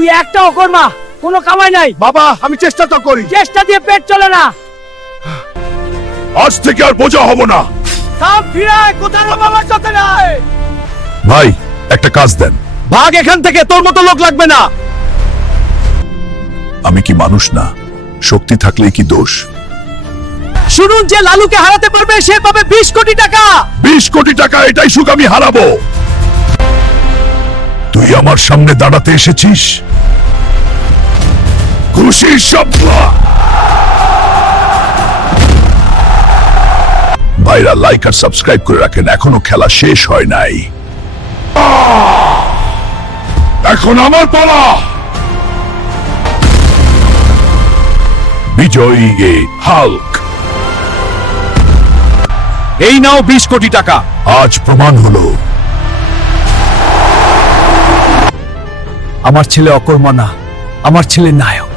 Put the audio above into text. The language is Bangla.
তুই একটা অকর্মা, কোনো কামাই নাই। বাবা আমি চেষ্টা তো করি। চেষ্টা দিয়ে পেট চলে না। আজ থেকে আর বোঝা হব না। কাম ফিরায় কোথাও বাবার সাথে নাই। ভাই একটা কাজ দেন। ভাগ এখান থেকে, তোর মতো লোক লাগবে না। আমি কি মানুষ না? শক্তি থাকলেই কি দোষ? শুনুন, যে লালুকে হারাতে পারবে সে পাবে 20 কোটি টাকা। 20 কোটি টাকা, এটাই সুখ আমি হারাবো। তুই আমার সামনে দাঁড়াতে এসেছিস? খুশির শব্দ। ভাইরা লাইক আর সাবস্ক্রাইব করে রাখেন, এখনো খেলা শেষ হয় নাই। এখন আমার পালা। বিজয়ী হাল্ক। এই নাও 20 কোটি টাকা। আজ প্রমাণ হলো আমার ছেলে অকর্মা না, আমার ছেলে নায়ক।